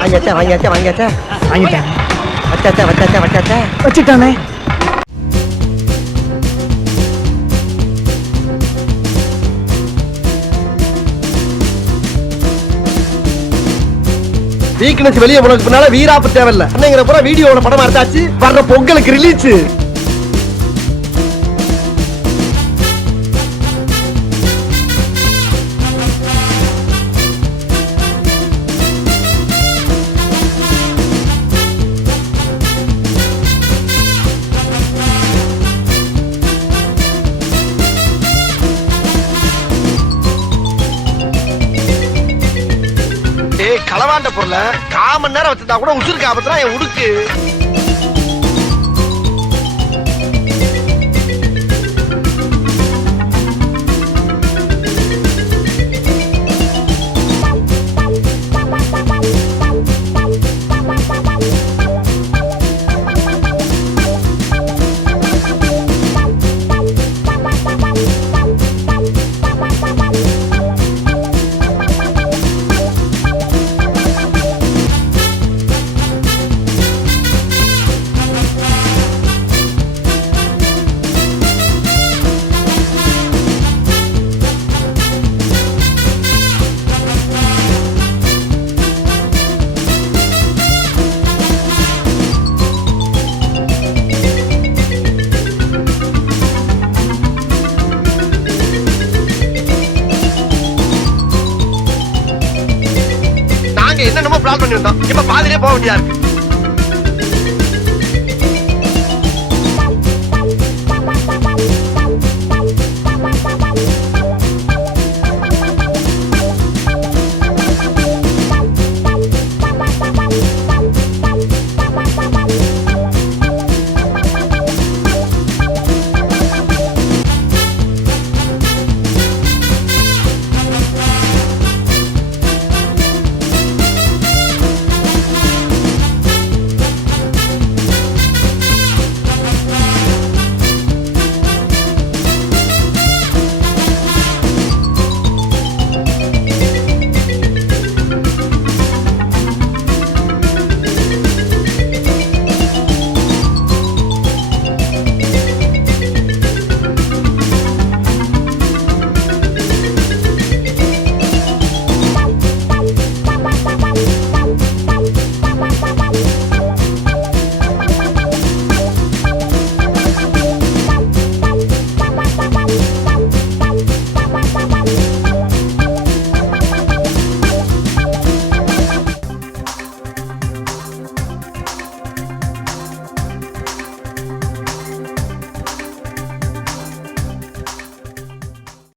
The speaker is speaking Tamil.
வாங்கியாச்சா வாங்கியாச்சா வாங்கியாச்சா? வாங்கிட்டேன். வச்சாச்சா வச்சாச்சா வச்சாச்சா? வச்சுட்டானே. வீக்னஸ் வெளியே போனதுக்கு பின்னால வீராப்பு தேவையில்ல. அன்னைங்கிற பூரா வீடியோட படம் எடுத்தாச்சு. வர்ற பொங்கலுக்கு ரிலீஸ் களவாண்ட பொருளை காமன் நேரம் வச்சிருந்தா கூட உசுருக்கு ஆபத்துனா என் உடுக்கு. நாங்க இப்ப பாதிலே போக வேண்டியதா இருக்கு?